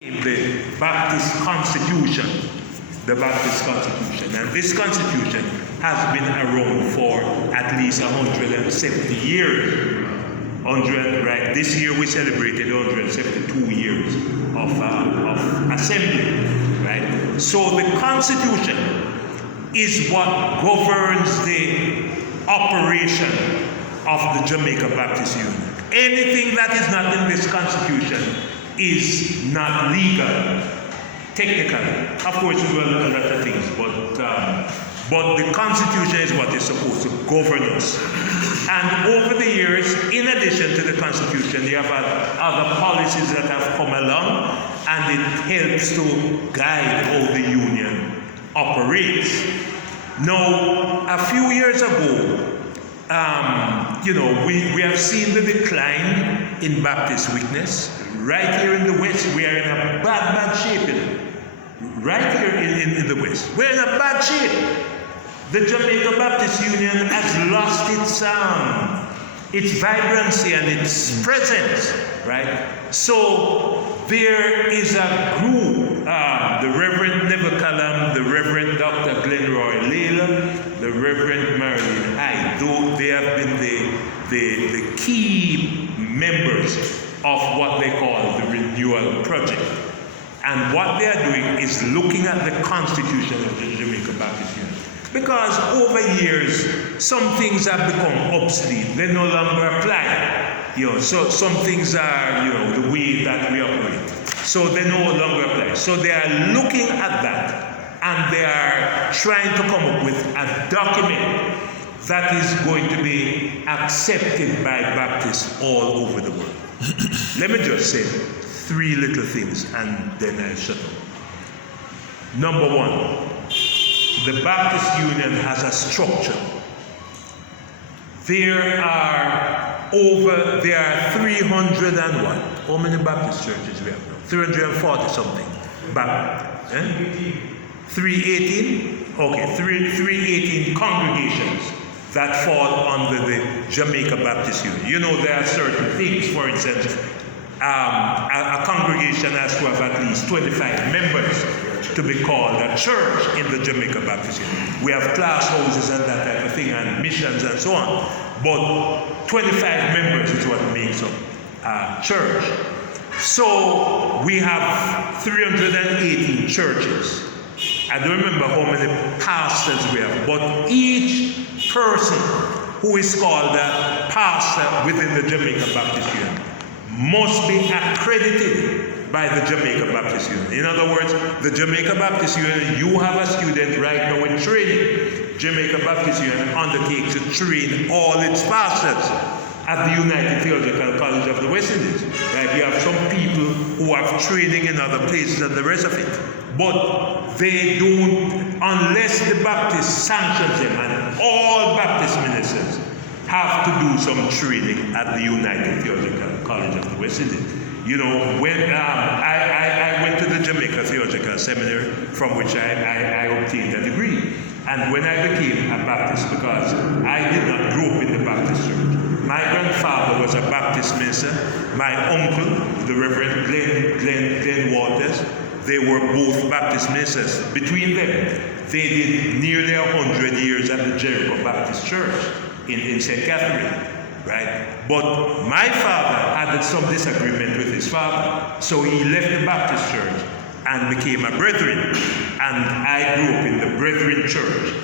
the Baptist Constitution, and this Constitution has been around for at least 170 years. Right? This year we celebrated 172 years of assembly, right? So the Constitution is what governs the operation of the Jamaica Baptist Union. Anything that is not in this Constitution is not legal, technically. Of course, we will look at other things, but the Constitution is what is supposed to govern us. And over the years, in addition to the Constitution, you have other policies that have come along, and it helps to guide how the Union operates. Now, a few years ago, we have seen the decline in Baptist witness. Right here in the West, we are in a bad shape. Right here in the West, we're in a bad shape. The Jamaica Baptist Union has lost its vibrancy and its presence, right? So there is a group, the Reverend Neville Callum, the Reverend Dr. Glenroy Layla, the Reverend Marilyn Hyde, though they have been the key members of what they call the Renewal Project. And what they are doing is looking at the Constitution of the Jamaica Baptist Union. Because over years, some things have become obsolete. They no longer apply. So some things are, the way that we operate. So they no longer apply. So they are looking at that, and they are trying to come up with a document that is going to be accepted by Baptists all over the world. Let me just say 3 little things, and then I'll shut up. Number 1. The Baptist Union has a structure. There are 300 and what? How many Baptist churches we have now? 340 something. 318? Okay, 318 congregations that fall under the Jamaica Baptist Union. There are certain things, for instance, a congregation has to have at least 25 members to be called a church in the Jamaica Baptist Union. We have class houses and that type of thing, and missions and so on. But 25 members is what makes up a church. So we have 318 churches. I don't remember how many pastors we have, but each person who is called a pastor within the Jamaica Baptist Union must be accredited by the Jamaica Baptist Union. In other words, the Jamaica Baptist Union, you have a student right now in training. Jamaica Baptist Union undertakes to train all its pastors at the United Theological College of the West Indies. Right? You have some people who have training in other places and the rest of it. But they don't, unless the Baptist sanctions them, and all Baptist ministers have to do some training at the United Theological College of the West Indies. When I went to the Jamaica Theological Seminary, from which I obtained a degree. And when I became a Baptist, because I did not grow up in the Baptist church. My grandfather was a Baptist minister. My uncle, the Reverend Glenn Waters, they were both Baptist ministers. Between them, they did nearly 100 years at the Jericho Baptist Church in St. Catherine. Right? But my father had some disagreement with his father, so he left the Baptist church and became a Brethren. And I grew up in the Brethren church.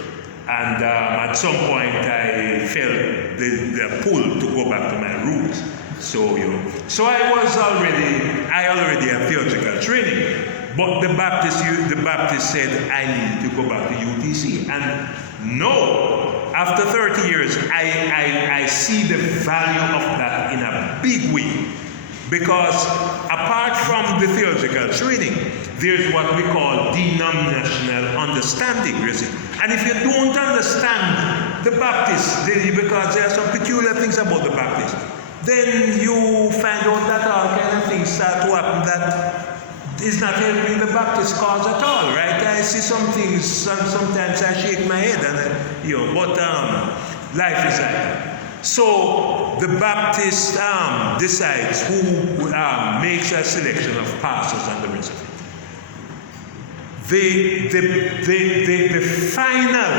And at some point I felt the pull to go back to my roots. So I already had theological training. But the Baptist said I needed to go back to UTC. And no, after 30 years, I see the value of that in a big way. Because apart from the theological training, there's what we call denominational understanding. And if you don't understand the Baptists, because there are some peculiar things about the Baptists, then you find out that all kind of things start to happen that is not helping the Baptist cause at all, right? I see some things, and sometimes I shake my head, and but life is like that. So the Baptist decides who makes a selection of pastors and the rest. the final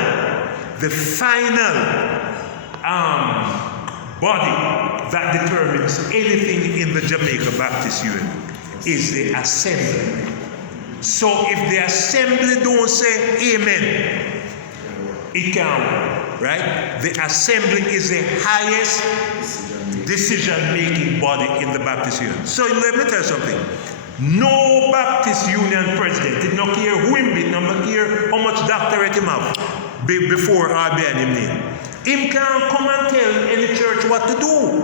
body that determines anything in the Jamaica Baptist Union is the assembly. So if the assembly don't say amen, it can't work, right? The assembly is the highest decision-making body in the Baptist Union. So let me tell you something. No Baptist Union president did not care who him be, not care how much doctorate him have before RBN him name. Him can't come and tell any church what to do.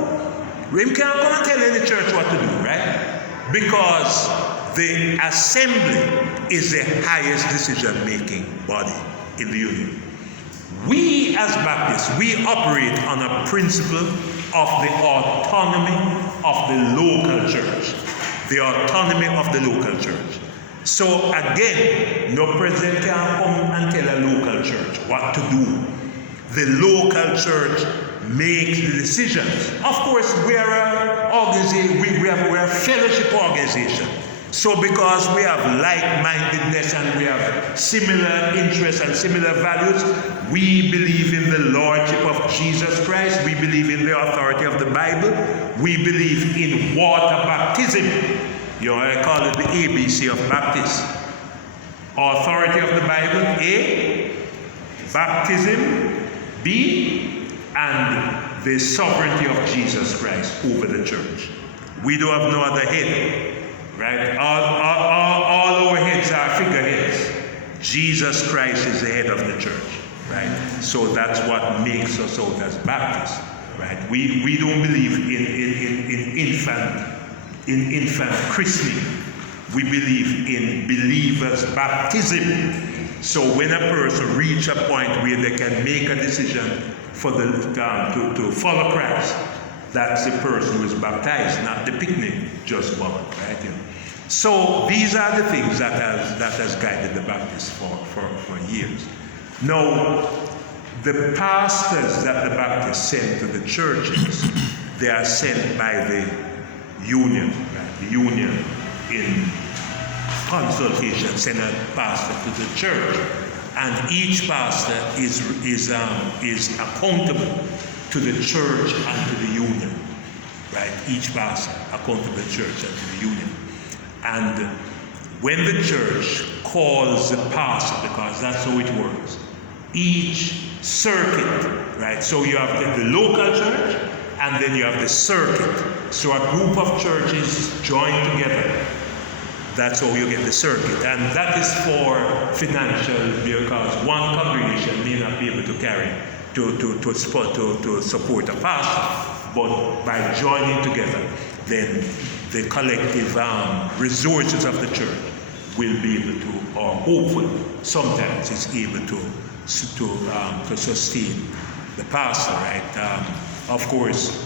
Him can't come and tell any church what to do, right? Because the assembly is the highest decision-making body in the union. We as Baptists, we operate on a principle of the autonomy of the local church. The autonomy of the local church. So again, no president can come and tell a local church what to do. The local church makes the decisions. Of course, we are an organization, we're a fellowship organization. So because we have like-mindedness and we have similar interests and similar values, we believe in the Lordship of Jesus Christ. We believe in the authority of the Bible. We believe in water baptism. You know, I call it the ABC of Baptists. Authority of the Bible, A. Baptism, B. And the sovereignty of Jesus Christ over the church. We don't have no other head. Right? All our heads are figureheads. Jesus Christ is the head of the church. Right? So that's what makes us out as Baptists. Right? We don't believe in infant christening. We believe in believers' baptism. So when a person reaches a point where they can make a decision for to follow Christ, that's the person who is baptized, not the picnic just born, right? You know. So these are the things that has guided the Baptists for years. Now, the pastors that the Baptists send to the churches, they are sent by the union, right? The union in consultation send a pastor to the church, and each pastor is accountable to the church and to the union, right? Each pastor accountable to the church and to the union. And when the church calls the pastor, because that's how it works, each circuit, right? So you have the local church, and then you have the circuit. So a group of churches join together. That's how you get the circuit. And that is for financial, because one congregation may not be able to carry to support a pastor, but by joining together, then the collective resources of the church will be able to, or hopefully, sometimes it's able to sustain the pastor, right? Of course,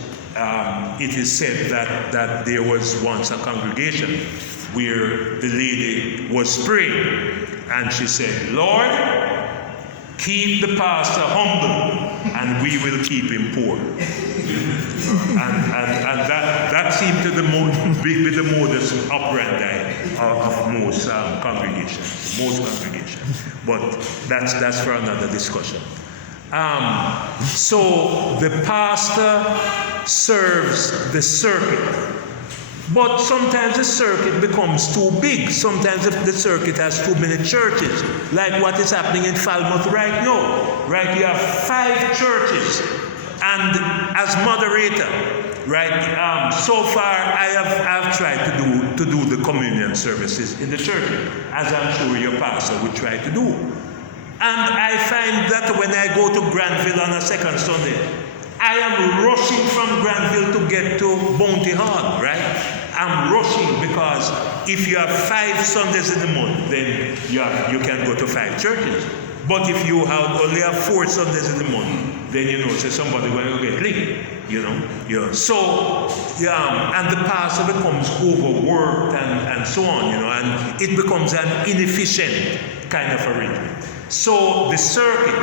it is said that there was once a congregation where the lady was praying, and she said, "Lord, keep the pastor humble, and we will keep him poor." and that seemed to be the modus operandi of most congregations. But that's for another discussion. So the pastor serves the circuit. But sometimes the circuit becomes too big. Sometimes the circuit has too many churches, like what is happening in Falmouth right now. Right, you have 5 churches, and as moderator, right. So far, I've tried to do the communion services in the church, as I'm sure your pastor would try to do. And I find that when I go to Granville on a second Sunday, I am rushing from Granville to get to Bounty Hall, right? I'm rushing because if you have 5 Sundays in the month, then you can go to 5 churches. But if you only have 4 Sundays in the month, then you know, say somebody will get licked, you know. Yeah. So, and the pastor becomes overworked and so on, you know, and it becomes an inefficient kind of arrangement. So the circuit,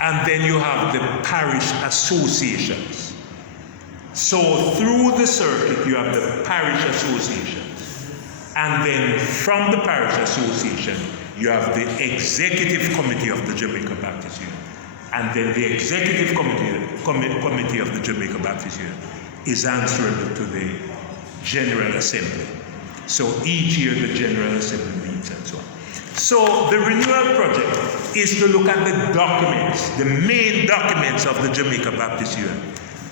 and then you have the parish associations. So through the circuit, you have the parish associations. And then from the Parish Association, you have the Executive Committee of the Jamaica Baptist Union. And then the Executive Committee of the Jamaica Baptist Union is answerable to the General Assembly. So each year the General Assembly meets and so on. So the renewal project is to look at the documents, the main documents of the Jamaica Baptist Union,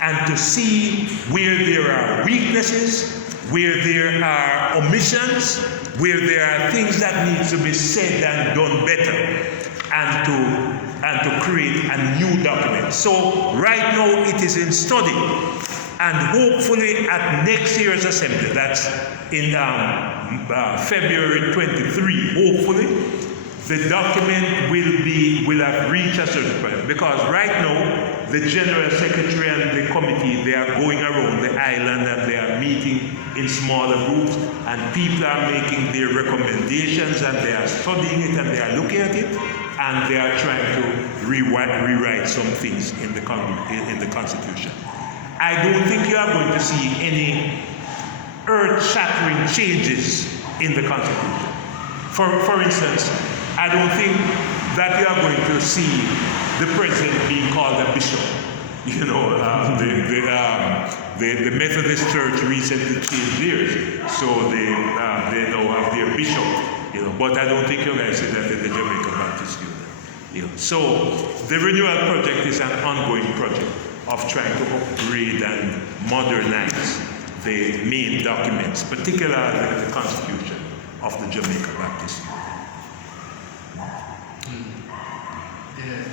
and to see where there are weaknesses, where there are omissions, where there are things that need to be said and done better, and to create a new document. So right now it is in study, and hopefully at next year's assembly, that's in February 23, hopefully, the document will have reached a certain point. Because right now, the General Secretary and the committee, they are going around the island and they are meeting in smaller groups, and people are making their recommendations and they are studying it and they are looking at it, and they are trying to rewrite some things in the Constitution. I don't think you are going to see any earth-shattering changes in the Constitution. For instance, I don't think that you are going to see the president being called a bishop. You know, the Methodist Church recently changed theirs, so they now have their bishop. You know, but I don't think you're going to see that in the Jamaica Baptist Union. You know, so the renewal project is an ongoing project of trying to upgrade and modernize the main documents, particularly the Constitution of the Jamaica Baptist Union. Yeah.